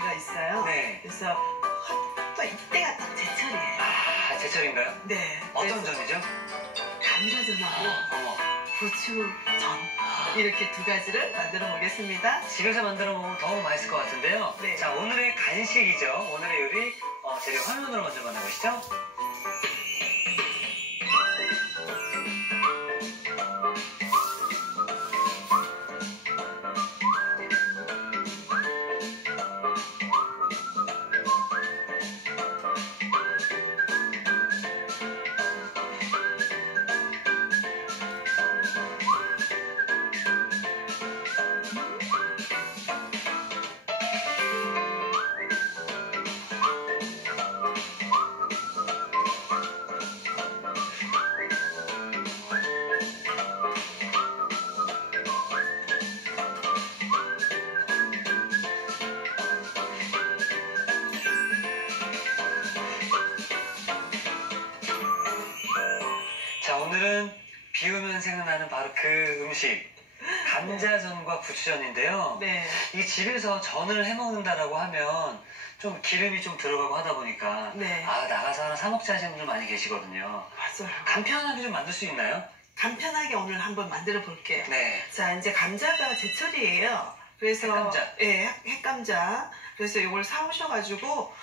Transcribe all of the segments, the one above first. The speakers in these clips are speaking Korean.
요리가 있어요. 네. 그래서 또 이때가 딱 제철이에요. 아, 제철인가요? 네. 어떤 전이죠? 감자전하고 부추전 이렇게 두 가지를 만들어 보겠습니다. 집에서 만들어 먹으면 더 맛있을 것 같은데요. 네. 자, 오늘의 간식이죠. 오늘의 요리 재료 화면으로 먼저 만나보시죠. 자, 오늘은 비 오면 생각나는 바로 그 음식 감자전과 부추전인데요. 네. 이 집에서 전을 해먹는다라고 하면 좀 기름이 좀 들어가고 하다 보니까 네. 아, 나가서 하나 사 먹자 하시는 분들 많이 계시거든요. 맞아요. 간편하게 좀 만들 수 있나요? 간편하게 오늘 한번 만들어 볼게요. 네. 자, 이제 감자가 제철이에요. 그래서 핵감자. 예, 핵감자. 그래서 이걸 사오셔가지고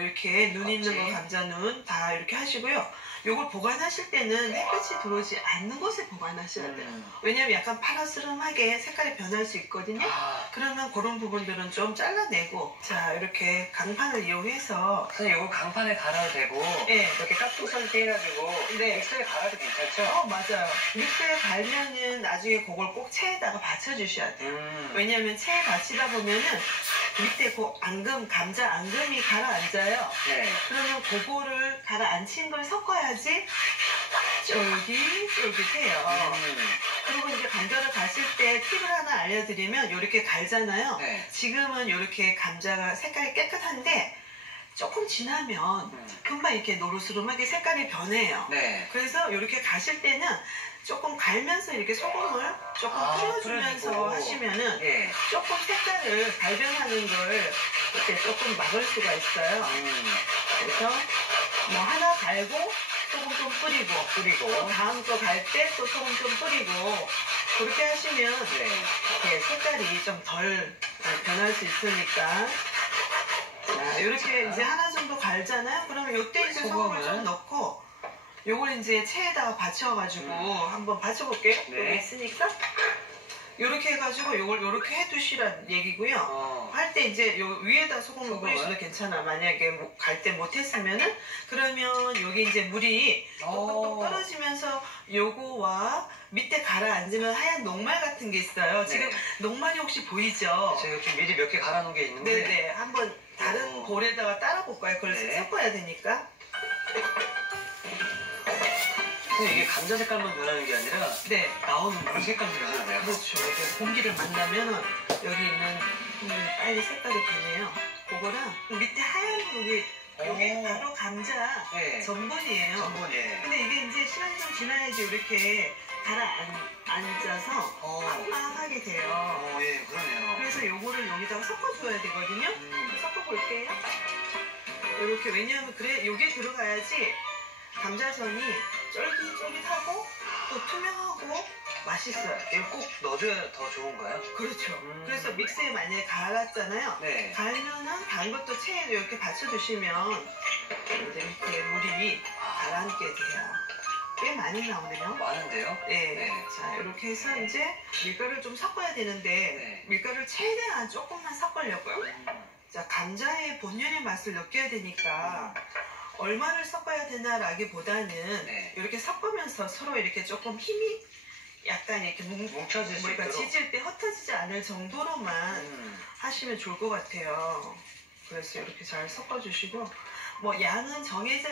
이렇게 눈 있는 거 감자 눈 다 이렇게 하시고요. 이걸 보관하실 때는 햇볕이 들어오지 않는 곳에 보관하셔야 돼요. 왜냐면 약간 파라스름하게 색깔이 변할 수 있거든요. 그러면 그런 부분들은 좀 잘라내고, 자, 이렇게 강판을 이용해서 선생님, 이거 강판에 갈아도 되고 네. 이렇게 깍둑썰게 해가지고 네. 믹서에 갈아도 괜찮죠? 맞아요. 믹서에 갈면은 나중에 그걸 꼭 체에다가 받쳐주셔야 돼요. 왜냐면 체에 받치다 보면은 밑에 그 앙금, 감자 앙금이 가라앉아요. 네. 그러면 그거를 가라앉힌 걸 섞어야지 쫄깃쫄깃해요. 그리고 이제 감자를 가실 때 팁을 하나 알려드리면 이렇게 갈잖아요. 네. 지금은 이렇게 감자가 색깔이 깨끗한데 조금 지나면 금방 이렇게 노르스름하게 색깔이 변해요. 네. 그래서 이렇게 가실 때는 조금 갈면서 이렇게 소금을 조금 뿌려주면서 뿌려주고. 하시면은 예. 조금 색깔을 발변하는 걸 이렇게 조금 막을 수가 있어요. 그래서 뭐 하나 갈고 소금 좀 뿌리고 또 다음 거 갈 때 또 소금 좀 뿌리고 그렇게 하시면 이렇게 색깔이 좀 덜 변할 수 있으니까. 자, 이렇게 이제 하나 정도 갈잖아요. 그러면 이때 이제 소금을 좀 넣고 요걸 이제 체에다가 받쳐가지고 한번 받쳐볼게요. 네. 여기 있으니까 요렇게 해가지고 요걸 요렇게 해두시란 얘기고요. 할 때 이제 요 위에다 소금을 뿌리셔도 괜찮아. 만약에 갈 때 못했으면은 그러면 여기 이제 물이 똑똑똑 떨어지면서 요거와 밑에 가라앉으면 하얀 녹말 같은 게 있어요. 지금 녹말이 혹시 보이죠? 제가 좀 미리 몇 개 갈아놓은 게 있는데 네네. 한번 다른 볼에다가 따라 볼까요? 그걸 섞어야 되니까. 이게 감자 색깔만 변하는 게 아니라 나오는 물 색깔도 변하네요. 그렇죠. 이게 공기를 만나면 여기 있는 빨리 색깔이 변해요. 그거랑 밑에 하얀 부분이 이게 바로 감자 전분이에요. 전분이에요. 근데 이게 이제 시간이 좀 지나야지 이렇게 가라앉아서 빵빵하게 돼요. 예, 그러네요. 그래서 요거를 여기다가 섞어줘야 되거든요. 섞어볼게요. 이렇게 왜냐하면 그래 요게 들어가야지 감자전이 쫄깃쫄깃하고 또 투명하고 맛있어요. 이거 꼭 넣어줘야 더 좋은가요? 그렇죠. 그래서 믹스에 만약에 갈았잖아요. 갈면은 간 것도 체에 이렇게 받쳐주시면 이제 밑에 물이 가라앉게 돼요. 꽤 많이 나오네요. 많은데요? 네. 자, 이렇게 해서 이제 밀가루를 좀 섞어야 되는데 밀가루를 최대한 조금만 섞으려고요. 자, 감자의 본연의 맛을 느껴야 되니까 얼마를 섞어야 되나라기보다는 이렇게 섞으면서 서로 이렇게 조금 힘이 약간 이렇게 뭉쳐질 수 뭐가 있도록 지질 때 흩어지지 않을 정도로만 하시면 좋을 것 같아요. 그래서 이렇게 잘 섞어주시고 뭐 양은 정해져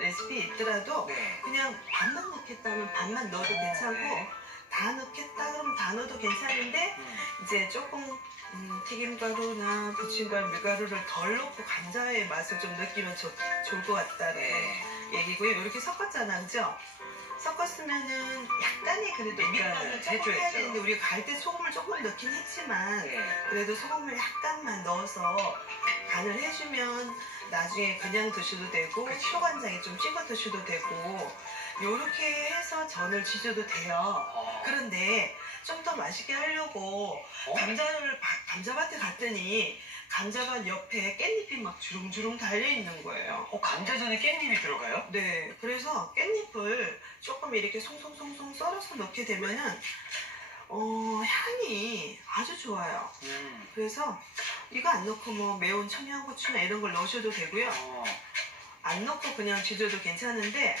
레시피 있더라도 그냥 반만 넣겠다면 반만 넣어도 괜찮고 다 넣겠다 그러면 다 넣어도 괜찮은데 이제 조금 튀김가루나 부침가루, 밀가루를 덜 넣고 감자의 맛을 좀 느끼면 좋을 것 같다는 얘기고요. 이렇게 섞었잖아, 그죠? 섞었으면은 약간의 그래도 밑간을 조금 해야 되는데 우리가 갈 때 소금을 조금 넣긴 했지만 그래도 소금을 약간만 넣어서 간을 해주면 나중에 그냥 드셔도 되고 그쵸. 초간장에 좀 찍어 드셔도 되고 요렇게 해서 전을 지져도 돼요. 그런데 좀 더 맛있게 하려고 감자밭에 갔더니 감자밭 옆에 깻잎이 막 주렁주렁 달려있는 거예요. 감자전에 깻잎이 들어가요? 네, 그래서 깻잎을 조금 이렇게 송송송송 썰어서 넣게 되면은 향이 아주 좋아요. 그래서 이거 안 넣고 뭐 매운 청양고추나 이런 걸 넣으셔도 되고요. 안 넣고 그냥 지져도 괜찮은데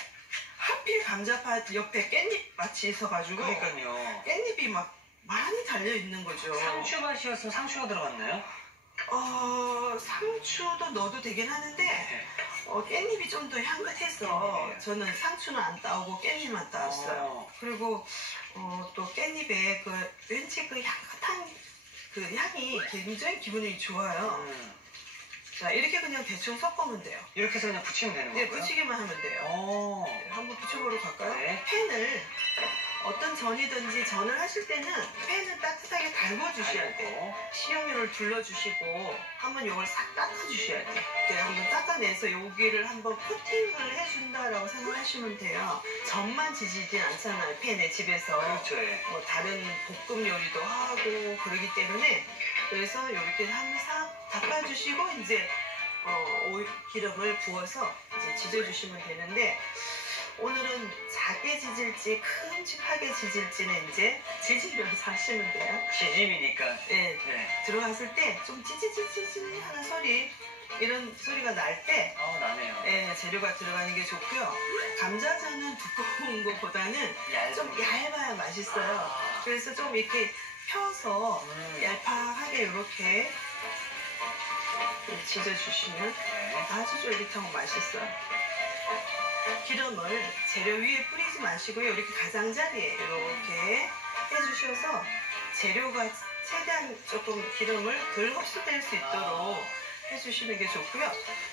하필 감자밭 옆에 깻잎밭이 있어가지고 그러니까요. 깻잎이 막 많이 달려있는 거죠. 상추 맛이었으면 상추가 들어갔나요? 상추도 넣어도 되긴 하는데 네. 깻잎이 좀 더 향긋해서 네. 저는 상추는 안 따오고 깻잎만 따왔어요. 그리고 또 깻잎에 그 왠지 그 향긋한 그 향이 굉장히 기분이 좋아요. 자, 이렇게 그냥 대충 섞으면 돼요. 이렇게 해서 그냥 부치면 되는 네, 거고요? 부치기만 하면 돼요. 한번 부쳐보러 갈까요? 네. 팬을 어떤 전이든지 전을 하실 때는 팬을 따뜻하게 달궈주셔야 돼요. 식용유를 둘러주시고 한번 이걸 싹 닦아주셔야 돼요. 네, 한번 닦아내서 여기를 한번 코팅을 해준다라고 생각하시면 돼요. 전만 지지진 않잖아요. 팬에 집에서. 그렇죠. 예. 뭐 다른 볶음 요리도 하고 그러기 때문에 그래서 이렇게 한번 싹 닦아주시고 이제 기름을 부어서 이제 지져주시면 되는데 오늘은 작게 지질지 큼직하게 지질지는 이제 지지면서 하시면 돼요. 지짐이니까. 네, 네. 들어갔을 때 좀 찌찌찌찌 하는 소리 이런 소리가 날 때 나네요. 네, 재료가 들어가는 게 좋고요. 감자전은 두꺼운 것보다는 좀 얇아야 맛있어요. 그래서 좀 이렇게 펴서 얄팍하게 이렇게 지져주시면 네. 아주 쫄깃하고 맛있어요. 기름을 재료 위에 뿌리지 마시고요. 이렇게 가장자리에 이렇게 해주셔서 재료가 최대한 조금 기름을 덜 흡수될 수 있도록 해주시는 게 좋고요.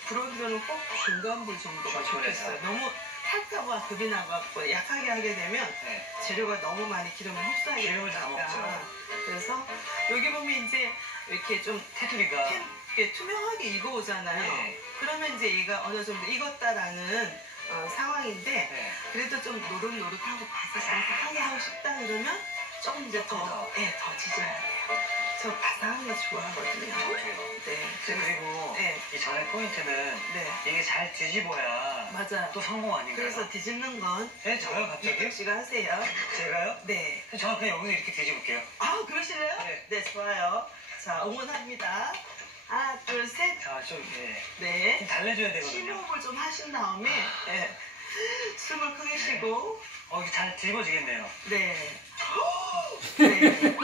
불온도는 꼭 중간불 정도가 좋겠어요. 너무 탈까봐 급이 나갖고 약하게 하게 되면 네. 재료가 너무 많이 기름을 흡수하게 기름을 다 되니까. 먹죠. 그래서 여기 보면 이제 이렇게 좀 테두리가. 이렇게 투명하게 익어오잖아요. 네. 그러면 이제 얘가 어느 정도 익었다라는 상황인데 네. 그래도 좀 노릇노릇하고 바삭바삭하게 하고 싶다 그러면 조금 이제 더 지져야 돼요. 저 바삭한 거 좋아하거든요. 저도요. 네. 그리고 네. 이 전의 포인트는 네. 이게 잘 뒤집어야 맞아요. 또 성공 아닌가요? 그래서 뒤집는 건 네, 저요 갑자기? 이택 씨가 하세요. 제가요? 네. 저는 그냥 여기서 이렇게 뒤집을게요. 아, 그러실래요? 네. 네, 좋아요. 자, 응원합니다. 하나, 둘, 셋. 자, 좀 네. 좀 달래줘야 되거든요. 심호흡을 좀 하신 다음에 네. 숨을 크게 쉬고 이게 잘 뒤집어지겠네요. 네. 네.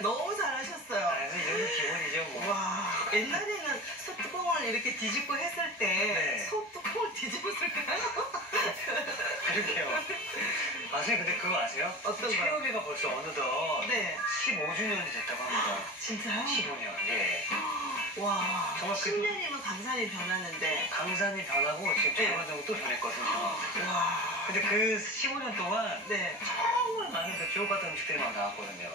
너무 잘하셨어요. 그래서 이런 기본이죠, 뭐. 와, 옛날에는 소뚜껑을 이렇게 뒤집고 했을 때 네. 소뚜껑을 뒤집었을까요? 그렇게요. 선생님 근데 그거 아세요? 어떤 거요? 최우비가 벌써 어느덧 네. 15주년이 됐다고 합니다. 진짜요? 15년. 예. 와, 정말 10년이면 강산이 변하는데. 강산이 변하고 지금 네. 조만정 또 변했거든요. 와. 근데 그 15년 동안 네. 정말 많은 그 주옥같은 음식들이 막 나왔거든요.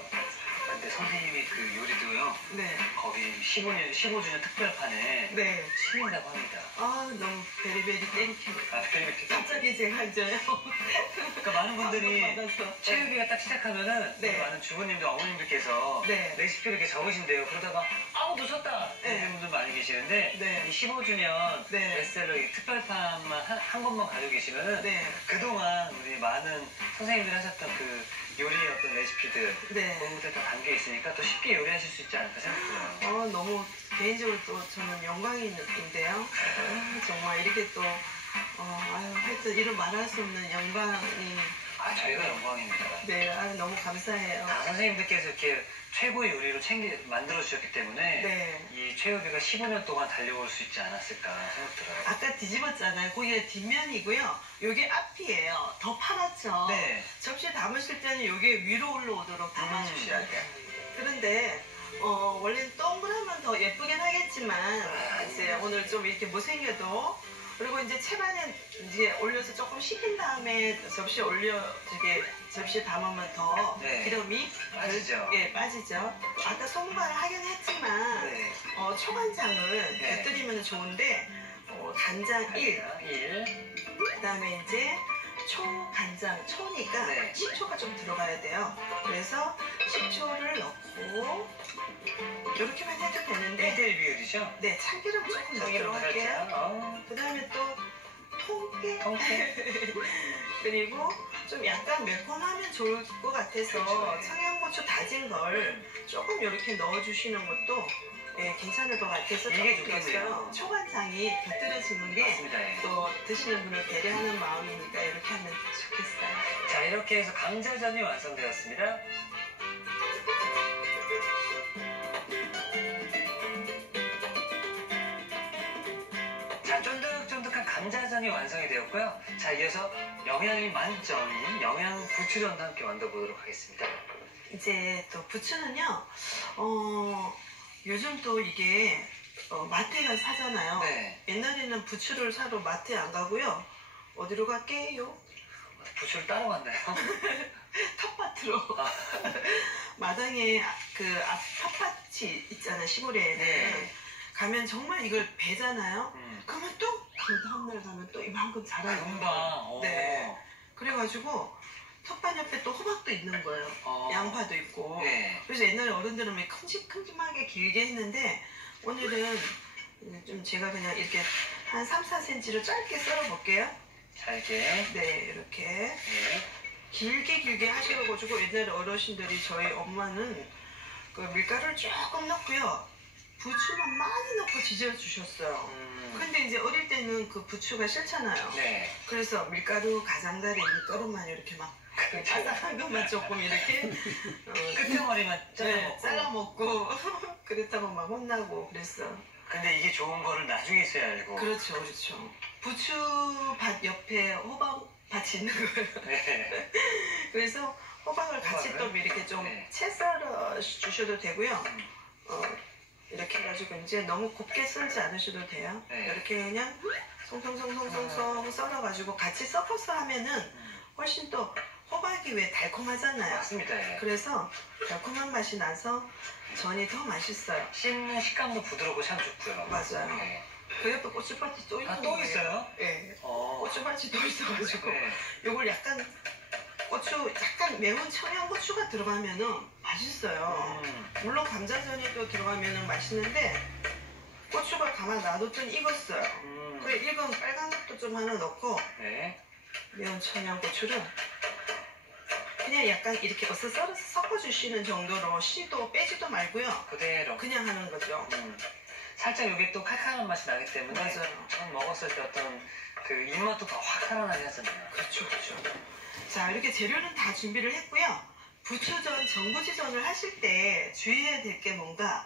근데 선생님이 그 요리도요. 네. 거기 15주년 특별판에 네. 실린다고 합니다. 아, 너무 베리베리 땡큐. 그렇게 갑자기 제가 이제 그러니까 많은 분들이 받아서. 체육이가 딱 시작하면은 네. 우리 많은 주부님들 어머님들께서 네. 레시피를 이렇게 적으신대요. 그러다가 놓쳤다 네. 이런 분들 많이 계시는데 네. 이 15주년 네. 베스트셀러 이 특별판만 한 번만 가지고 계시면은 네. 그동안 우리 많은 선생님들이 하셨던 그 요리의 어떤 레시피들 네. 그런 것들 다 담겨 있으니까 또 쉽게 요리하실 수 있지 않을까 생각해요. 너무 개인적으로 또 저는 영광인데요. 정말 이렇게 또 하여튼 이런 말할 수 없는 영광이. 저희가 영광입니다. 네, 너무 감사해요. 다 선생님들께서 이렇게 최고의 요리로 만들어 주셨기 때문에 네. 이 최우비가 15년 동안 달려올 수 있지 않았을까 생각 들어요. 아까 뒤집었잖아요. 거기가 뒷면이고요. 요게 앞이에요. 더 파랗죠? 네. 접시에 담으실 때는 요게 위로 올라오도록 담아주셔야 돼요. 그런데 원래는 동그라면 더 예쁘긴 하겠지만 이제 오늘 좀 이렇게 못생겨도 그리고 이제 채반에 이제 올려서 조금 식힌 다음에 접시에 접시에 담으면 더 네. 기름이 빠지죠. 예, 빠지죠. 아까 소금간을 하긴 했지만 네. 초간장을 네. 곁들이면 좋은데 간장 1, 1. 그다음에 이제 초간장, 초니까 네. 식초가 좀 들어가야 돼요. 그래서 식초를 넣고 이렇게만 해도 되는데 1대1 비율이죠? 네, 참기름 조금 넣도록 할게요. 그 다음에 또 통깨 통깨. 그리고 좀 약간 매콤하면 좋을 것 같아서 그렇죠. 청양고추 다진 걸 조금 이렇게 넣어주시는 것도 예, 괜찮을 것 같아서 이게 조금 좋겠네요. 넣었어요. 초간장이 곁들여지는 게 맞습니다. 예. 또 드시는 분을 배려하는 마음이니까 이렇게 하면 좋겠어요. 자, 이렇게 해서 감자전이 완성되었습니다. 자, 쫀득쫀득한 감자전이 완성이 되었고요. 자, 이어서 영양이 만점인 영양 부추전도 함께 만들어보도록 하겠습니다. 이제 또 부추는요, 요즘 또 이게 마트에 가서 사잖아요. 네. 옛날에는 부추를 사러 마트에 안 가고요. 어디로 갈게요? 부추를 따로 만나요? 텃밭으로. 아. 마당에 그 앞 텃밭이 있잖아요, 시골에는. 네. 가면 정말 이걸 베잖아요. 음. 그러면 또 그 다음날 가면 또 이만큼 자라요. 금방. 네. 그래가지고 텃밭 옆에 또 호박도 있는 거예요. 양파도 있고. 네. 그래서 옛날에 어른들은 왜 큼직큼직하게 길게 했는데 오늘은 좀 제가 그냥 이렇게 한 3, 4cm로 짧게 썰어 볼게요. 잘게. 네, 이렇게 네. 길게 하셔가지고 옛날에 어르신들이 저희 엄마는 그 밀가루를 조금 넣고요. 부추만 많이 넣고 지져 주셨어요. 근데 이제 어릴 때는 그 부추가 싫잖아요. 네. 그래서 밀가루, 가장자리, 밀가루만 이렇게 막 바삭한 것만 조금 이렇게 끄트머리만 네, 잘라먹고. 잘라먹고 그랬다고 막 혼나고 그랬어. 근데 이게 좋은 거를 나중에 써야 알고. 그렇죠. 부추밭 옆에 호박밭이 있는 거예요. 네. 그래서 호박을 같이 호박을? 또 이렇게 좀 네. 채 썰어 주셔도 되고요. 이렇게 해가지고 이제 너무 곱게 썰지 않으셔도 돼요. 네. 이렇게 그냥 송송송송송송 썰어가지고 같이 섞어서 하면은 훨씬 또 호박이 왜 달콤하잖아요. 맞습니다. 예. 그래서 달콤한 맛이 나서 전이 더 맛있어요. 씹는 식감도 부드럽고 참 좋고요. 맞아요. 네. 그 옆에 고추밭이 또 있는 아, 또 거예요. 있어요? 네. 어. 고추밭이 또 있어가지고 네. 요걸 약간 약간 매운 청양고추가 들어가면은 맛있어요. 물론 감자전이 또 들어가면은 맛있는데 고추가 가만 놔뒀더니 익었어요. 그래 익은 빨간 것도 좀 하나 넣고 네. 매운 청양고추를 그냥 약간 이렇게 썰어서 섞어주시는 정도로 씨도 빼지도 말고요. 그대로. 그냥 하는 거죠. 살짝 이게 또 칼칼한 맛이 나기 때문에 맞아요. 처음 먹었을 때 어떤 그 입맛도 더 확 살아나게 하잖아요. 그렇죠. 자, 이렇게 재료는 다 준비를 했고요. 부추전, 전구지전을 하실 때 주의해야 될 게 뭔가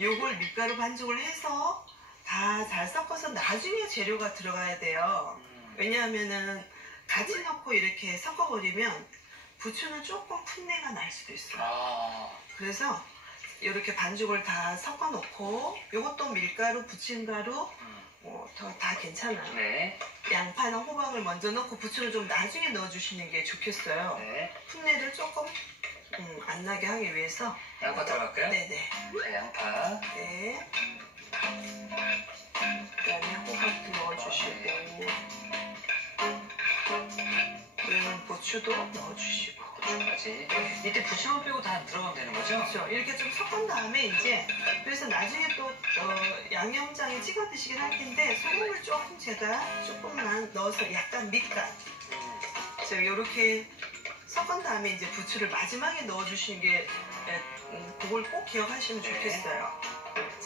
요걸 밀가루 반죽을 해서 다 잘 섞어서 나중에 재료가 들어가야 돼요. 왜냐하면은 같이 넣고 이렇게 섞어버리면 부추는 조금 풋내가 날 수도 있어요. 그래서 이렇게 반죽을 다 섞어 놓고 요것도 밀가루, 부침가루 다 괜찮아요. 네. 양파나 호박을 먼저 넣고 부추를 좀 나중에 넣어주시는 게 좋겠어요. 네. 풋내를 조금 안 나게 하기 위해서. 양파 들어갈까요? 네네. 자, 양파. 네. 그다음에 호박도 넣어주시고 매운 고추도 넣어주시고. 고추까지. 이때 부추만 빼고 다 들어가면 되는 거죠? 그렇죠. 이렇게 좀 섞은 다음에 이제 그래서 나중에 또 양념장에 찍어 드시긴 할 텐데 소금을 조금 제가 조금만 넣어서 약간 밑간 이렇게 섞은 다음에 이제 부추를 마지막에 넣어주시는 게 그걸 꼭 기억하시면 네. 좋겠어요.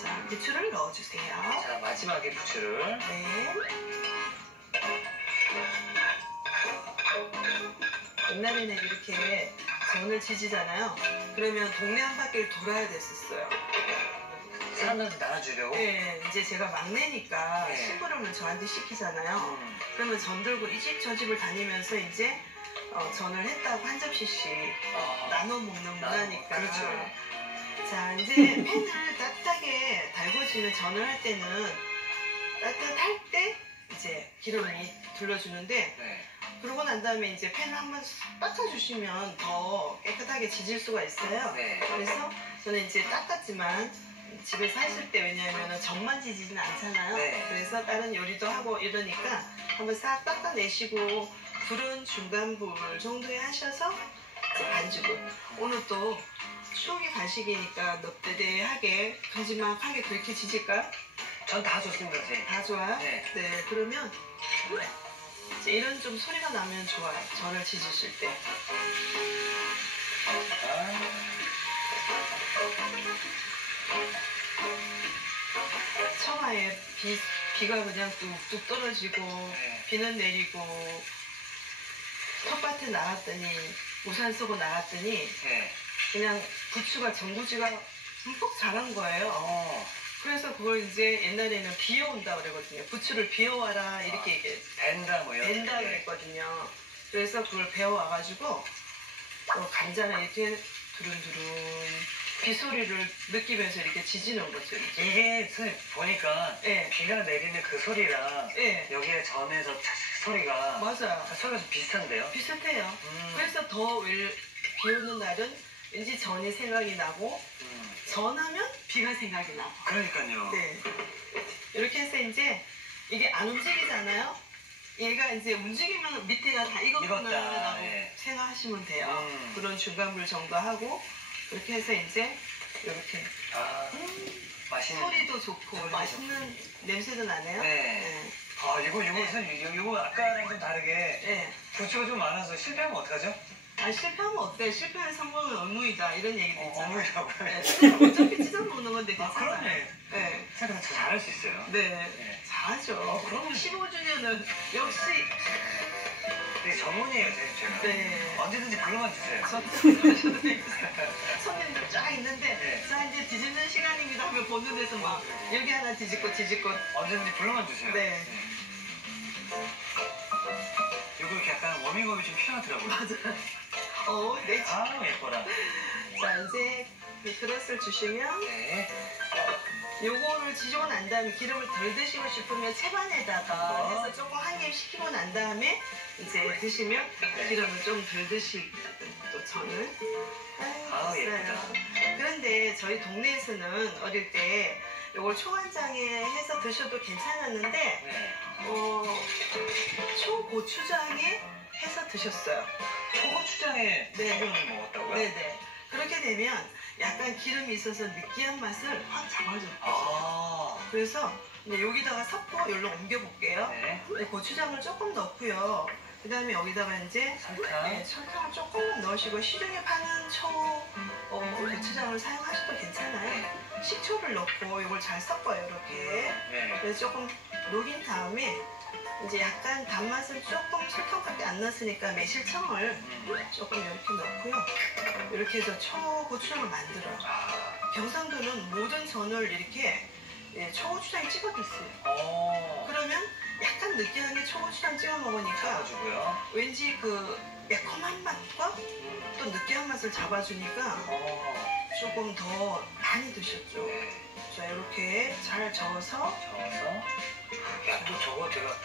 자, 부추를 넣어주세요. 자, 마지막에 부추를. 네. 옛날에는 이렇게 전을 지지잖아요. 그러면 동네 한 바퀴를 돌아야 됐었어요. 사람들한테 나눠주려고? 네, 이제 제가 막내니까 네. 심부름을 저한테 시키잖아요. 그러면 전 들고 이 집 저 집을 다니면서 이제 전을 했다고 한 접시씩 나눠 먹는 문화니까. 그렇죠. 자, 이제 팬을 따뜻하게 달궈지는 전을 할 때는 따뜻할 때 이제 기름이 둘러주는데 네. 그러고 난 다음에 이제 팬을 한번 닦아주시면 더 깨끗하게 지질 수가 있어요. 네. 그래서 저는 이제 닦았지만 집에서 하실 때 왜냐하면 전만 지지는 않잖아요. 네. 그래서 다른 요리도 하고 이러니까 한번 싹 닦아내시고 불은 중간 불 정도에 하셔서 이제 반죽을 오늘 또 추억의 간식이니까 넙대대하게 큼지막하게 그렇게 지질까요? 전 다 좋습니다, 선생님. 다 좋아요? 네. 네, 그러면 이제 이런 좀 소리가 나면 좋아요. 전을 지지실 때. 아. 청하에 비가 그냥 뚝뚝 떨어지고 네. 비는 내리고 텃밭에 나갔더니 우산 쓰고 나갔더니 네. 그냥 부추가 전구지가 듬뿍 자란 거예요. 어. 그래서 그걸 이제 옛날에는 비워온다 그러거든요. 부추를 비워와라 이렇게 얘기해요. 벤다 뭐 이런. 벤다 그랬거든요. 그래서 그걸 배워와가지고 감자를 이렇게 두른두른 비 소리를 느끼면서 이렇게 지지는 거죠. 이제. 이게 선생님 보니까 네. 비가 내리는 그 소리랑 네, 여기에 전에서 차식 소리가 맞아요. 소리가 좀 비슷한데요? 비슷해요. 그래서 더 비 오는 날은 왠지 전이 생각이 나고 전하면 비가 생각이 나고. 그러니까요. 네. 이렇게 해서 이제 이게 안 움직이잖아요. 얘가 이제 움직이면 밑에가 다 익었구나라고 익었다, 예. 생각하시면 돼요. 음. 그런 중간불 정도 하고 그렇게 해서 이제 이렇게 아, 맛있는. 소리도 좋고 맛있는 냄새도 나네요. 네. 네. 아, 이거 네. 선생님, 이거 아까랑 좀 다르게 네. 부추가 좀 많아서 실패하면 어떡하죠? 아, 실패하면 어때? 실패한 성공은 어무이다 이런 얘기도 있잖아요. 어묵이라고 네, 하네. 어차피 찢어 먹는 건데 아, 괜찮아요. 그러네. 네. 생각보다 잘할 수 있어요. 네. 네. 잘하죠. 그럼요. 15주년은 역시 되게 전문이에요, 선생님, 제가. 네. 언제든지 불러만 주세요. 손님들 쫙 있는데 네. 자 이제 뒤집는 시간입니다 하면 보는 데서 막 여기 하나 뒤집고 언제든지 불러만 주세요. 네. 이거 이렇게 약간 워밍업이 좀 필요하더라고요. 맞아요. 네. 아, 예뻐라. 자 이제 그 그릇을 주시면 네. 요거를 지지고 난 다음에 기름을 덜 드시고 싶으면 채반에다가 해서 조금 한 입 식히고 난 다음에 이제 드시면 기름을 좀 덜 드시고 또 저는 아우, 됐어요. 예쁘다. 그런데 저희 동네에서는 어릴 때 요걸 초간장에 해서 드셔도 괜찮았는데 네. 초고추장에 해서 드셨어요. 초고추장에 네. 소금을 먹었다고요? 네네. 그렇게 되면 약간 기름이 있어서 느끼한 맛을 확 잡아줘요. 아. 그래서 이제 여기다가 섞고 여기로 옮겨볼게요. 네. 고추장을 조금 넣고요. 그 다음에 여기다가 이제 설탕. 네, 설탕을 조금만 넣으시고 시중에 파는 고추장을 사용하셔도 괜찮아요. 식초를 넣고 이걸 잘 섞어요. 이렇게. 네. 그래서 조금 녹인 다음에 이제 약간 단맛은 조금 설탕밖에 안 넣었으니까 매실청을 조금 이렇게 넣고요. 이렇게 해서 초고추장을 만들어요. 아. 경상도는 모든 전을 이렇게 초고추장에 찍어 드세요. 어. 그러면 약간 느끼하게 초고추장 찍어 먹으니까 잡아주고요. 왠지 그 매콤한 맛과 또 느끼한 맛을 잡아주니까 어. 조금 더 많이 드셨죠. 네. 자 이렇게 잘 저어서 저어서. 야, 또 저거 제가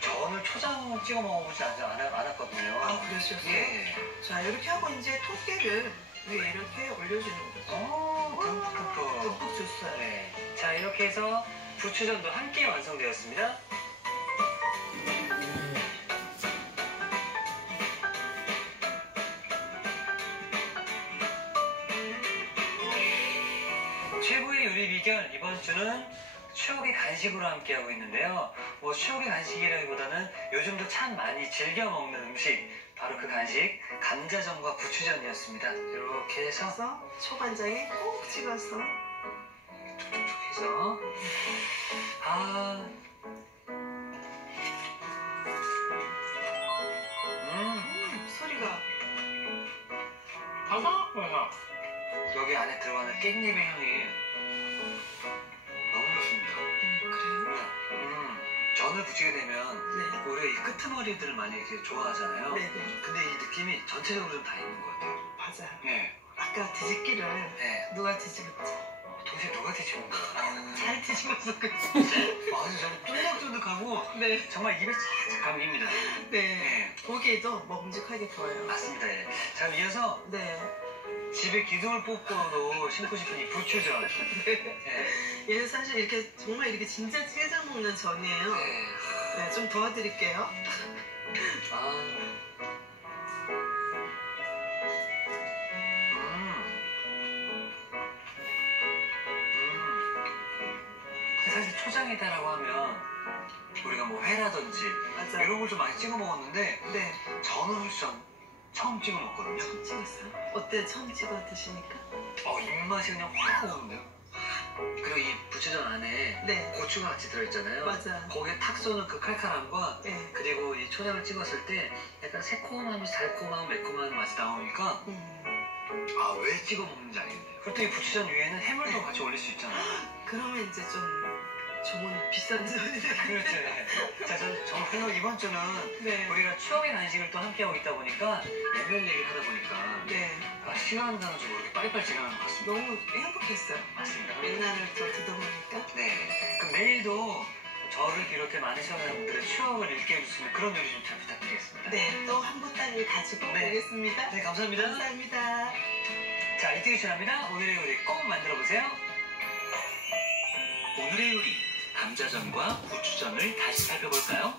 전을 초장 찍어 먹어보지 않았거든요. 아 그러셨어요? 예. 자 이렇게 하고 이제 통깨를 위에 이렇게 올려주는 거죠. 듬뿍. 듬뿍 줬어요. 네. 자, 이렇게 해서 부추전도 함께 완성되었습니다. 최고의 요리 비결 이번 주는 추억의 간식으로 함께하고 있는데요. 뭐 추억의 간식이라기보다는 요즘도 참 많이 즐겨 먹는 음식 바로 그 간식 감자전과 부추전이었습니다. 이렇게 해서 그래서 초간장에 꼭 찍어서 툭툭툭 해서 아 소리가 바삭바삭 여기 안에 들어가는 깻잎의 향이 너무 좋습니다. 그래요? 전을 부치게 되면 네. 우리가 이 끄트머리들을 많이 이렇게 좋아하잖아요. 네네. 근데 이 느낌이 전체적으로 좀 다 있는 것 같아요. 맞아요. 네. 아까 뒤집기를 네. 누가 뒤집었지? 도대체 누가 뒤집은 거야? 잘 뒤집어서 그래. 아주 저는 쫀득쫀득하고 네. 정말 입에 착착 감깁니다. 네. 네, 보기에도 먹음직하게 보여요. 맞습니다. 예. 자, 이어서 네. 집에 기둥을 뽑고도 신고 싶은 이 부추전. 네. 얘는 사실 이렇게 정말 이렇게 진짜 찌개장 먹는 전이에요. 네. 네, 좀 도와드릴게요. 아. 사실 초장이다라고 하면 우리가 뭐 회라든지 맞아. 이런 걸 좀 많이 찍어 먹었는데 네. 저는 후추전 처음 찍어 먹거든요. 처음 찍었어요? 어때? 처음 찍어 드시니까? 입맛이 그냥 확 오는데요. 그리고 이 부추전 안에 네. 고추가 같이 들어있잖아요. 맞아. 거기에 탁 쏘는 그 칼칼함과 네. 그리고 이 초장을 찍었을 때 약간 새콤하면서 달콤하고 매콤한 맛이 나오니까 왜 찍어 먹는지 알겠네요. 그리고 또 이 부추전 위에는 해물도 같이 올릴 수 있잖아요. 그러면 이제 좀 좋은 비싼 전이 그렇죠. 네. 자, 그리고 이번 주는 네. 우리가 추억의 간식을 또 함께하고 있다 보니까 옛날 얘기를 하다 보니까 네. 시간 가는 줄 모르게 빨리빨리 지나가는 것 같습니다. 너무 행복했어요. 맞습니다. 옛날을 또 듣다 보니까. 네. 그럼 내일도 저를 비롯해 많은 시청자분들의 추억을 읽게 해주시면 그런 요리 좀 잘 부탁드리겠습니다. 네. 또 한 보따리를 가지고 네. 오겠습니다. 네, 감사합니다. 감사합니다. 자, 이태기 전합니다. 오늘의 요리 꼭 만들어보세요. 오늘의 요리, 감자전과 부추전을 다시 살펴볼까요?